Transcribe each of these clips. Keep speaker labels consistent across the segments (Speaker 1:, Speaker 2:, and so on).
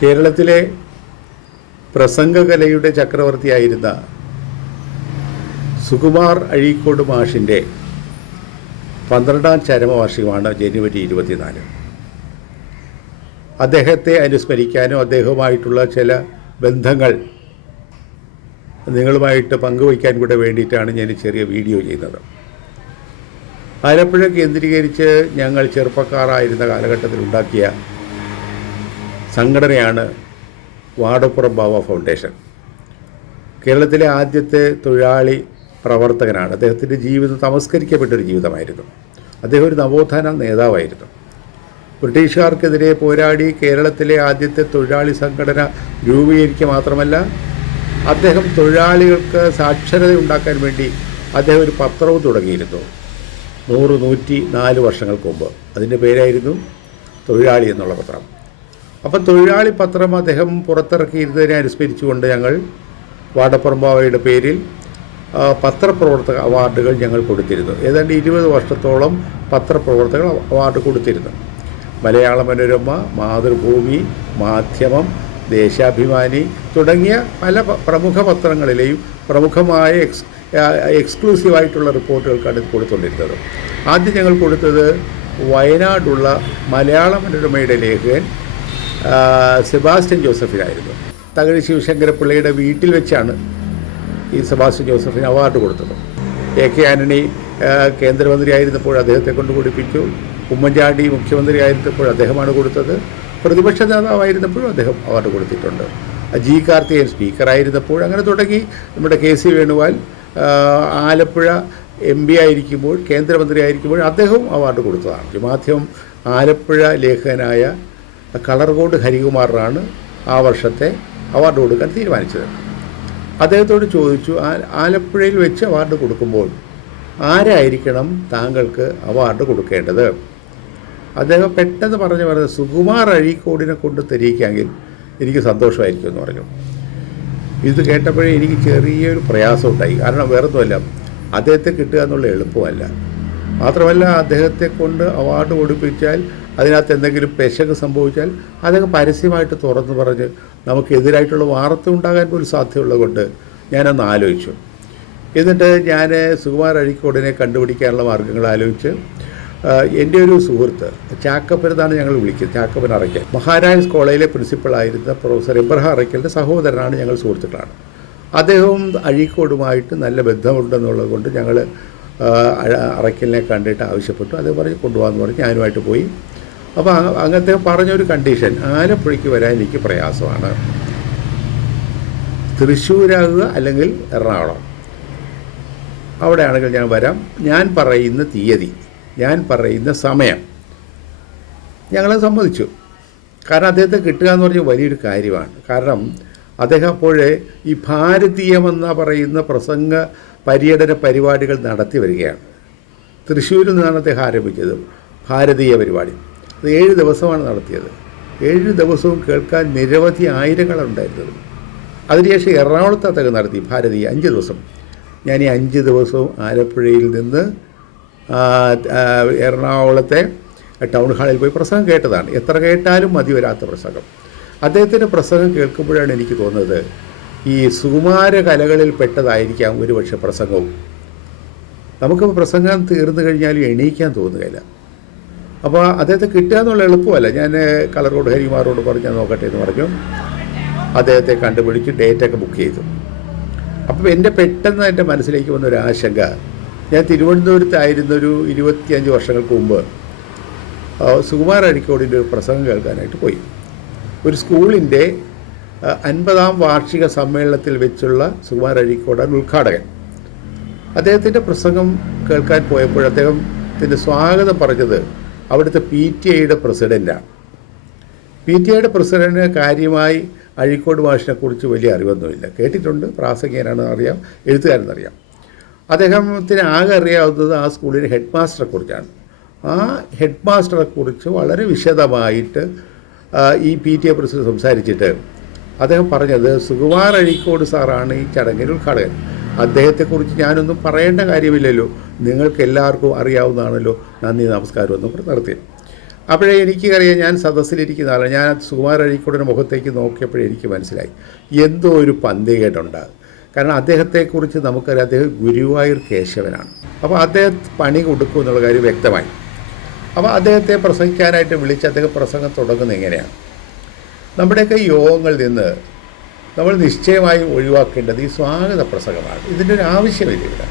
Speaker 1: കേരളത്തിലെ പ്രസംഗകലയുടെ ചക്രവർത്തിയായിരുന്ന സുകുമാർ അഴീക്കോട് മാഷിന്റെ പന്ത്രണ്ടാം ചരമവാർഷികമാണ് ജനുവരി ഇരുപത്തിനാല്. അദ്ദേഹത്തെ അനുസ്മരിക്കാനും അദ്ദേഹവുമായിട്ടുള്ള ചില ബന്ധങ്ങൾ നിങ്ങളുമായിട്ട് പങ്കുവയ്ക്കാൻ കൂടെ വേണ്ടിയിട്ടാണ് ഞാൻ ചെറിയ വീഡിയോ ചെയ്യുന്നത്. ആലപ്പുഴ കേന്ദ്രീകരിച്ച് ഞങ്ങൾ ചെറുപ്പക്കാരായിരുന്ന കാലഘട്ടത്തിൽ ഉണ്ടാക്കിയ സംഘടനയാണ് വാടപ്പുറം ബാവ ഫൗണ്ടേഷൻ. കേരളത്തിലെ ആദ്യത്തെ തൊഴിലാളി പ്രവർത്തകനാണ്. അദ്ദേഹത്തിന്റെ ജീവിതം തമസ്കരിക്കപ്പെട്ടൊരു ജീവിതമായിരുന്നു. അദ്ദേഹം ഒരു നവോത്ഥാന നേതാവായിരുന്നു. ബ്രിട്ടീഷുകാർക്കെതിരെ പോരാടി കേരളത്തിലെ ആദ്യത്തെ തൊഴിലാളി സംഘടന രൂപീകരിക്കുക മാത്രമല്ല അദ്ദേഹം തൊഴിലാളികൾക്ക് സാക്ഷരത ഉണ്ടാക്കാൻ വേണ്ടി അദ്ദേഹം ഒരു പത്രവും തുടങ്ങിയിരുന്നു. നൂറ് നൂറ്റി നാല് വർഷങ്ങൾക്ക് മുമ്പ്. അതിന്റെ പേരായിരുന്നു തൊഴിലാളി എന്നുള്ള പത്രം. അപ്പം തൊഴിലാളി പത്രം അദ്ദേഹം പുറത്തിറക്കിയിരുന്നതിനെ അനുസ്മരിച്ചുകൊണ്ട് ഞങ്ങൾ വാടപ്പുറമ്പാവയുടെ പേരിൽ പത്രപ്രവർത്തക അവാർഡുകൾ ഞങ്ങൾ കൊടുത്തിരുന്നു. ഏതാണ്ട് ഇരുപത് വർഷത്തോളം പത്രപ്രവർത്തകർ അവാർഡ് കൊടുത്തിരുന്നു. മലയാള മനോരമ മാതൃഭൂമി മാധ്യമം ദേശാഭിമാനി തുടങ്ങിയ പല പ്രമുഖ പത്രങ്ങളിലെയും പ്രമുഖമായ എക്സ് എക്സ്ക്ലൂസീവായിട്ടുള്ള റിപ്പോർട്ടുകൾക്കാണ് ഇത് കൊടുത്തുകൊണ്ടിരുന്നത്. ആദ്യം ഞങ്ങൾ കൊടുത്തത് വയനാടുള്ള മലയാള മനോരമയുടെ ലേഖകൻ സെബാസ്റ്റ്യൻ ജോസഫിനായിരുന്നു. തകഴി ശിവശങ്കരപ്പിള്ളയുടെ വീട്ടിൽ വെച്ചാണ് ഈ സെബാസ്റ്റ്യൻ ജോസഫിന് അവാർഡ് കൊടുത്തത്. എ കെ ആന്റണി കേന്ദ്രമന്ത്രി കേന്ദ്രമന്ത്രിയായിരുന്നപ്പോൾ അദ്ദേഹത്തെ കൊണ്ട് കൊടുപ്പിച്ചു ഉമ്മൻചാണ്ടി മുഖ്യമന്ത്രിയായിരുന്നപ്പോൾ അദ്ദേഹമാണ് കൊടുത്തത്. പ്രതിപക്ഷ നേതാവായിരുന്നപ്പോഴും അദ്ദേഹം അവാർഡ് കൊടുത്തിട്ടുണ്ട്. ജി കാർത്തികൻ സ്പീക്കറായിരുന്നപ്പോൾ അങ്ങനെ തുടങ്ങി. നമ്മുടെ കെ സി വേണുവാൽ ആലപ്പുഴ എം പി ആയിരിക്കുമ്പോൾ കേന്ദ്രമന്ത്രി ആയിരിക്കുമ്പോൾ അദ്ദേഹവും അവാർഡ് കൊടുത്തതാണ്. മാധ്യമം ആലപ്പുഴ ലേഖകനായ കളർകോട് ഹരികുമാറിനാണ് ആ വർഷത്തെ അവാർഡ് കൊടുക്കാൻ തീരുമാനിച്ചത്. അദ്ദേഹത്തോട് ചോദിച്ചു "ആ- ആലപ്പുഴയിൽ വെച്ച് അവാർഡ് കൊടുക്കുമ്പോൾ ആരായിരിക്കണം താങ്കൾക്ക് അവാർഡ് കൊടുക്കേണ്ടത്? അദ്ദേഹം പെട്ടെന്ന് പറഞ്ഞു പറഞ്ഞത് സുകുമാർ അഴീക്കോടിനെ കൊണ്ട് തെരിയിക്കാമെങ്കിൽ എനിക്ക് സന്തോഷമായിരിക്കും എന്ന് പറഞ്ഞു. ഇത് കേട്ടപ്പോഴേ എനിക്ക് ചെറിയൊരു പ്രയാസം ഉണ്ടായി കാരണം വേറൊന്നുമല്ല അദ്ദേഹത്തെ കിട്ടുക എന്നുള്ള എളുപ്പമല്ല. മാത്രമല്ല അദ്ദേഹത്തെ കൊണ്ട് അവാർഡ് കൊടുപ്പിച്ചാൽ അതിനകത്ത് എന്തെങ്കിലും പെശക് സംഭവിച്ചാൽ അതൊക്കെ പരസ്യമായിട്ട് തുറന്നു പറഞ്ഞ് നമുക്കെതിരായിട്ടുള്ള വാർത്ത ഉണ്ടാകാൻ പോലും സാധ്യതയുള്ളത് കൊണ്ട് ഞാനൊന്ന് ആലോചിച്ചു. എന്നിട്ട് ഞാൻ സുകുമാർ അഴിക്കോടിനെ കണ്ടുപിടിക്കാനുള്ള മാർഗങ്ങൾ ആലോചിച്ച് എന്റെ ഒരു സുഹൃത്ത് ചാക്കപ്പൻ എന്നാണ് ഞങ്ങൾ വിളിക്കുന്നത് ചാക്കപ്പൻ അറയ്ക്കൽ. മഹാരാജ്സ് കോളേജിലെ പ്രിൻസിപ്പളായിരുന്ന പ്രൊഫസർ എബ്രഹാം അറയ്ക്കലിന്റെ സഹോദരനാണ് ഞങ്ങൾ സുഹൃത്തുക്കളാണ്. അദ്ദേഹവും അഴീക്കോടുമായിട്ട് നല്ല ബന്ധമുണ്ടെന്നുള്ളത് കൊണ്ട് ഞങ്ങൾ അറയ്ക്കലിനെ കണ്ടിട്ട് ആവശ്യപ്പെട്ടു. അത് പറഞ്ഞ് കൊണ്ടുപോകാമെന്ന് പറഞ്ഞ് ഞാനുമായിട്ട് പോയി. അപ്പോൾ അങ്ങനത്തെ പറഞ്ഞൊരു കണ്ടീഷൻ ആലപ്പുഴയ്ക്ക് വരാൻ എനിക്ക് പ്രയാസമാണ്. തൃശ്ശൂരാകുക അല്ലെങ്കിൽ എറണാകുളം. അവിടെയാണെങ്കിൽ ഞാൻ വരാം. ഞാൻ പറയുന്ന തീയതി ഞാൻ പറയുന്ന സമയം. ഞങ്ങളെ സമ്മതിച്ചു. കാരണം അദ്ദേഹത്തെ കിട്ടുക എന്ന് പറഞ്ഞാൽ വലിയൊരു കാര്യമാണ്. കാരണം അദ്ദേഹം അപ്പോഴേ ഈ ഭാരതീയമെന്ന പറയുന്ന പ്രസംഗ പര്യടന പരിപാടികൾ നടത്തി വരികയാണ്. തൃശ്ശൂരിൽ നിന്നാണ് അദ്ദേഹം ആരംഭിച്ചത്. ഭാരതീയ പരിപാടി. അത് ഏഴ് ദിവസമാണ് നടത്തിയത്. ഏഴ് ദിവസവും കേൾക്കാൻ നിരവധി ആയിരങ്ങളുണ്ടായിരുന്നത്. അതിനുശേഷം എറണാകുളത്ത് അദ്ദേഹം നടത്തി ഭാരതീയ അഞ്ച് ദിവസം. ഞാൻ ഈ അഞ്ച് ദിവസവും ആലപ്പുഴയിൽ നിന്ന് എറണാകുളത്തെ ടൗൺ ഹാളിൽ പോയി പ്രസംഗം കേട്ടതാണ്. എത്ര കേട്ടാലും മതി വരാത്ത പ്രസംഗം. അദ്ദേഹത്തിന്റെ പ്രസംഗം കേൾക്കുമ്പോഴാണ് എനിക്ക് തോന്നുന്നത് ഈ സുകുമാര കലകളിൽ പെട്ടതായിരിക്കാം ഒരുപക്ഷെ പ്രസംഗവും. നമുക്ക് പ്രസംഗം തീർന്നു കഴിഞ്ഞാലും എണീക്കാൻ തോന്നുകയില്ല. അപ്പോൾ അദ്ദേഹത്തെ കിട്ടുക എന്നുള്ള എളുപ്പമല്ല. ഞാൻ കളറോട് ഹരിമാറോട് പറഞ്ഞ് നോക്കട്ടെ എന്ന് പറഞ്ഞു. അദ്ദേഹത്തെ കണ്ടുപിടിച്ച് ഡേറ്റൊക്കെ ബുക്ക് ചെയ്തു. അപ്പോൾ എന്റെ പെട്ടെന്ന് എന്റെ മനസ്സിലേക്ക് വന്ന ഒരു ആശങ്ക ഞാൻ തിരുവനന്തപുരത്തായിരുന്നൊരു ഇരുപത്തിയഞ്ച് വർഷങ്ങൾക്ക് മുമ്പ് സുകുമാർ അഴിക്കോടിന്റെ ഒരു പ്രസംഗം കേൾക്കാനായിട്ട് പോയി. ഒരു സ്കൂളിന്റെ അൻപതാം വാർഷിക സമ്മേളനത്തിൽ വെച്ചുള്ള സുകുമാർ അഴീക്കോടാണ് ഉദ്ഘാടകൻ. അദ്ദേഹത്തിന്റെ പ്രസംഗം കേൾക്കാൻ പോയപ്പോൾ അദ്ദേഹത്തിന്റെ സ്വാഗതം പറഞ്ഞത് അവിടുത്തെ പി ടി ഐയുടെ പ്രസിഡന്റാണ് പി ടി ഐയുടെ പ്രസിഡന്റിന് കാര്യമായി അഴീക്കോട് ഭാഷനെക്കുറിച്ച് വലിയ അറിവൊന്നുമില്ല. കേട്ടിട്ടുണ്ട് പ്രാസംഗികനാണെന്ന് അറിയാം എഴുത്തുകാരെന്നറിയാം അദ്ദേഹത്തിന് ആകെ അറിയാവുന്നത് ആ സ്കൂളിന്റെ ഹെഡ് മാസ്റ്ററെ കുറിച്ചാണ്. ആ ഹെഡ് മാസ്റ്ററെ കുറിച്ച് വളരെ വിശദമായിട്ട് ഈ പി ടി എ പ്രസിഡന്റ് സംസാരിച്ചിട്ട് അദ്ദേഹം പറഞ്ഞത് സുകുമാർ അഴീക്കോട് സാറാണ് ഈ ചടങ്ങിൽ ഉദ്ഘാടകൻ. അദ്ദേഹത്തെക്കുറിച്ച് ഞാനൊന്നും പറയേണ്ട കാര്യമില്ലല്ലോ. നിങ്ങൾക്ക് എല്ലാവർക്കും അറിയാവുന്നതാണല്ലോ. നന്ദി നമസ്കാരം എന്ന് നടത്തി. അപ്പോഴേ എനിക്കറിയാം ഞാൻ സദസ്സിലിരിക്കുന്ന ആളാണ്. ഞാൻ സുകുമാർ അഴീക്കോടിന്റെ മുഖത്തേക്ക് നോക്കിയപ്പോഴേ എനിക്ക് മനസ്സിലായി. എന്തോ ഒരു പന്തികേടുണ്ട് കാരണം അദ്ദേഹത്തെക്കുറിച്ച് നമുക്കറിയാം അദ്ദേഹം ഗുരുവായൂർ കേശവനാണ്. അപ്പോൾ അദ്ദേഹം പണി കൊടുക്കും എന്നുള്ള കാര്യം വ്യക്തമായി. അപ്പോൾ അദ്ദേഹത്തെ പ്രസംഗിക്കാനായിട്ട് വിളിച്ച് അദ്ദേഹം പ്രസംഗം തുടങ്ങുന്നത് എങ്ങനെയാണ്? നമ്മുടെയൊക്കെ യോഗങ്ങളിൽ നിന്ന് നമ്മൾ നിശ്ചയമായി ഒഴിവാക്കേണ്ടത് ഈ സ്വാഗത പ്രസംഗമാണ്. ഇതിന്റെ ഒരു ആവശ്യമില്ല ഇവിടെ.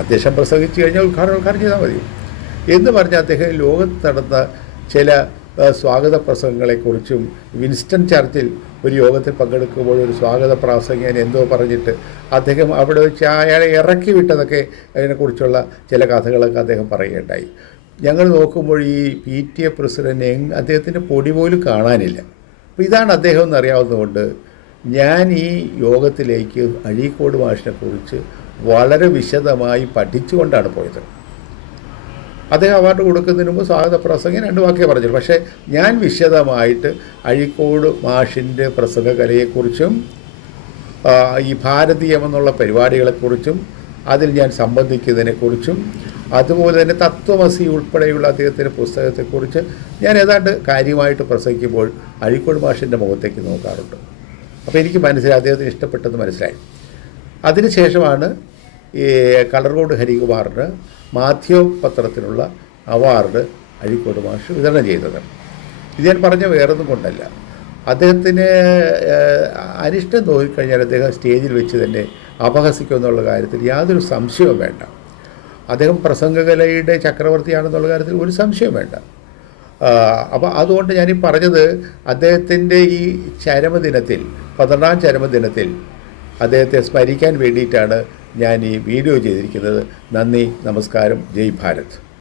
Speaker 1: അദ്ദേഹം പ്രസംഗിച്ചു കഴിഞ്ഞാൽ ഉദ്ഘാടനം ഉദ്ഘാടനം ചെയ്താൽ മതി. എന്ന് പറഞ്ഞ് അദ്ദേഹം ലോകത്ത് നടന്ന ചില സ്വാഗത പ്രസംഗങ്ങളെക്കുറിച്ചും വിൻസ്റ്റൺ ചർച്ചിൽ ഒരു യോഗത്തിൽ പങ്കെടുക്കുമ്പോൾ ഒരു സ്വാഗത പ്രാസംഗികൻ എന്തോ പറഞ്ഞിട്ട് അദ്ദേഹം അവിടെ വെച്ച് അയാളെ ഇറക്കി വിട്ടതൊക്കെ അതിനെക്കുറിച്ചുള്ള ചില കഥകളൊക്കെ അദ്ദേഹം പറയുകയുണ്ടായി. ഞങ്ങൾ നോക്കുമ്പോൾ ഈ പി ടി എ പ്രസിഡന്റ് അദ്ദേഹത്തിന്റെ പൊടി പോലും കാണാനില്ല. അപ്പോൾ ഇതാണ് അദ്ദേഹം എന്നറിയാവുന്നതുകൊണ്ട് ഞാൻ ഈ യോഗത്തിലേക്ക് അഴീക്കോട് മാഷിനെക്കുറിച്ച് വളരെ വിശദമായി പഠിച്ചുകൊണ്ടാണ് പോയത്. അദ്ദേഹം അവാർഡ് കൊടുക്കുന്നതിന് മുമ്പ് സ്വാഗത പ്രസംഗം രണ്ട് വാക്കേ പറഞ്ഞുള്ളൂ പക്ഷേ ഞാൻ വിശദമായിട്ട് അഴീക്കോട് മാഷിന്റെ പ്രസംഗകലയെക്കുറിച്ചും ഈ ഭാരതീയമെന്നുള്ള പരിപാടികളെക്കുറിച്ചും അതിൽ ഞാൻ സംബന്ധിക്കുന്നതിനെക്കുറിച്ചും അതുപോലെ തന്നെ തത്വമസി ഉൾപ്പെടെയുള്ള അദ്ദേഹത്തിന്റെ പുസ്തകത്തെക്കുറിച്ച് ഞാൻ ഏതാണ്ട് കാര്യമായിട്ട് പ്രസംഗിക്കുമ്പോൾ അഴീക്കോട് മാഷിന്റെ മുഖത്തേക്ക് നോക്കാറുണ്ട്. അപ്പോൾ എനിക്ക് മനസ്സിലായി അദ്ദേഹത്തിന് ഇഷ്ടപ്പെട്ടെന്ന് മനസ്സിലായി. അതിനുശേഷമാണ് ഈ കളർകോട് ഹരികുമാറിന് മാധ്യമപത്രത്തിനുള്ള അവാർഡ് അഴീക്കോട് മാഷ് വിതരണം ചെയ്തത്. ഇത് ഞാൻ പറഞ്ഞ വേറൊന്നും കൊണ്ടല്ല. അദ്ദേഹത്തിന് അനിഷ്ടം തോന്നിക്കഴിഞ്ഞാൽ അദ്ദേഹം സ്റ്റേജിൽ വെച്ച് തന്നെ അപഹസിക്കുമെന്നുള്ള കാര്യത്തിൽ യാതൊരു സംശയവും വേണ്ട. അദ്ദേഹം പ്രസംഗകലയുടെ ചക്രവർത്തിയാണെന്നുള്ള കാര്യത്തിൽ ഒരു സംശയം വേണ്ട. അപ്പോൾ അതുകൊണ്ട് ഞാനീ പറഞ്ഞത് അദ്ദേഹത്തിന്റെ ഈ ചരമദിനത്തിൽ പന്ത്രണ്ടാം ചരമദിനത്തിൽ അദ്ദേഹത്തെ സ്മരിക്കാൻ വേണ്ടിയിട്ടാണ് ഞാൻ ഈ വീഡിയോ ചെയ്തിരിക്കുന്നത്. നന്ദി നമസ്കാരം ജയ് ഭാരത്.